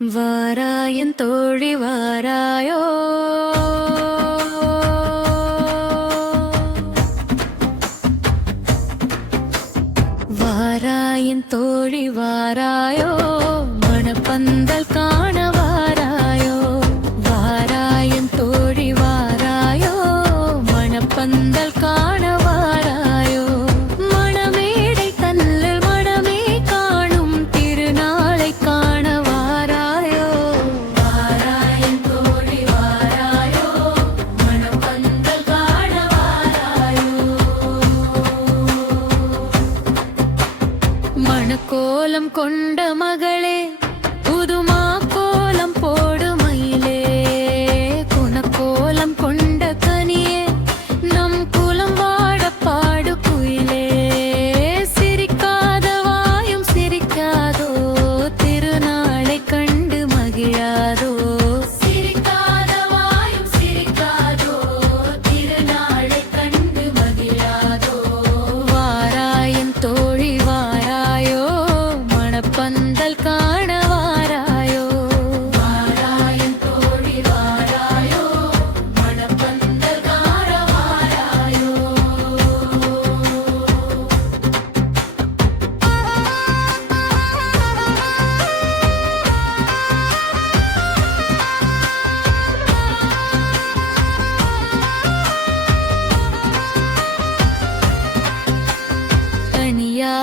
വാരായൻ തോഴി വാരായോ വാരായൻ തോഴി വാരായോ മണപ്പന്തൽ കാണ വാരായോ വാരായൻ തോഴി വാരായോ മണപ്പന്തൽ மணக்கோலம் கொண்ட மகளே புதுமா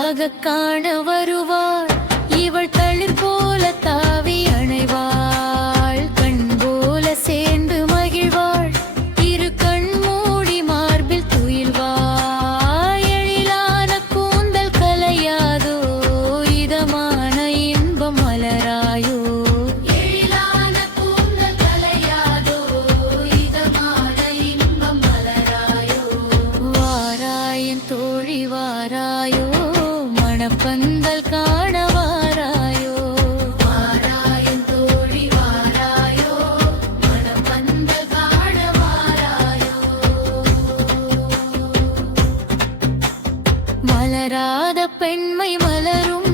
உனக்காக காண வருவார் பந்தல் காண வாராயோ? வாராயும் தோழி வாராயோ? மனம் பந்தல் மலராத பெண்மை மலரும்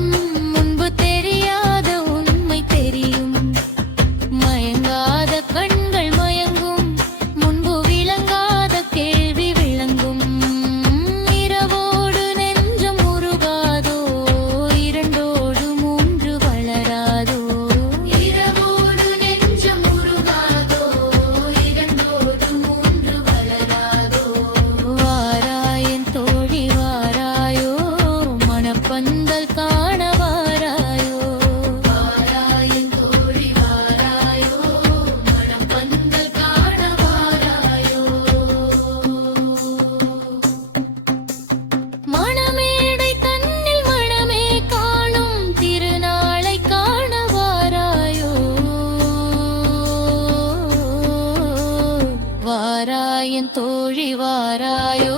வாராயன் தோழி வாராயோ